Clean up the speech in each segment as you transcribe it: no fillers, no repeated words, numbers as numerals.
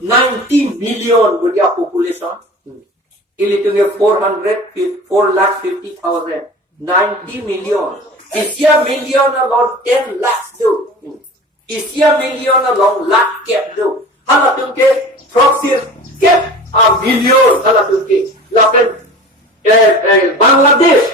90 million Buddha population. Ilitung 450,000. 90 million. Isia million along 10 lakhs do. Isia million along lakh cap do. Halatung ke proxy cap a million halatung ke. Lakan Bangladesh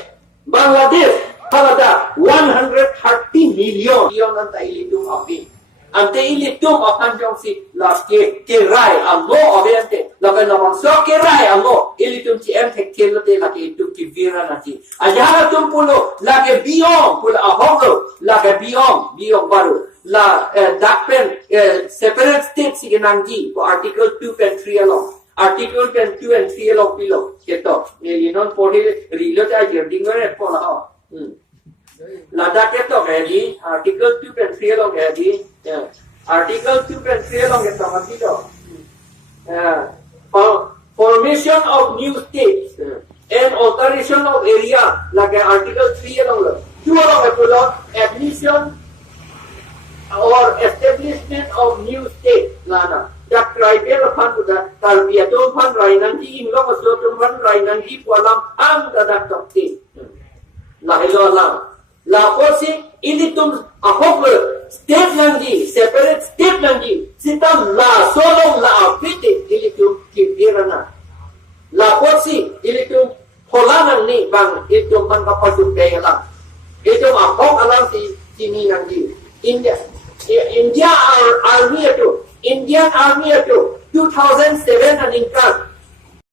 halada 130 million. Anta ilitung api. Ante ilitum akan jong si la ke rai allo oriente la kan namang so ke rai allo ilitum ti em tek kel te la ke tu ki vira na ti ajara tum pulo la ke biom pulo ahogo la ke biom baru la dakpen separate states si genanggi ko article 2 pen 3 along article pen 2 and 3 along pilo keto ni non pori rilo ta jerding re ko la Ladakh keto ready article 2 pen 3 along ready Article 2 and 3 along ito matito. Formation of new states and alteration of area like Article 3 along. 2 along ito admission or establishment of new states. Lana. The tribal fund the Tarbiyato fund Rainanti in Lokasotum fund Rainanti Pualam ang dadak state. Lahilo alam. La posi ilitum ahok state langi separate state langi sitam la solo la apiti ilitum kibirana la posi ilitum holanan ni bang ilitum man kapaju kayala ilitum ahok alam si sini langi Indian army itu Indian army itu 2007 and income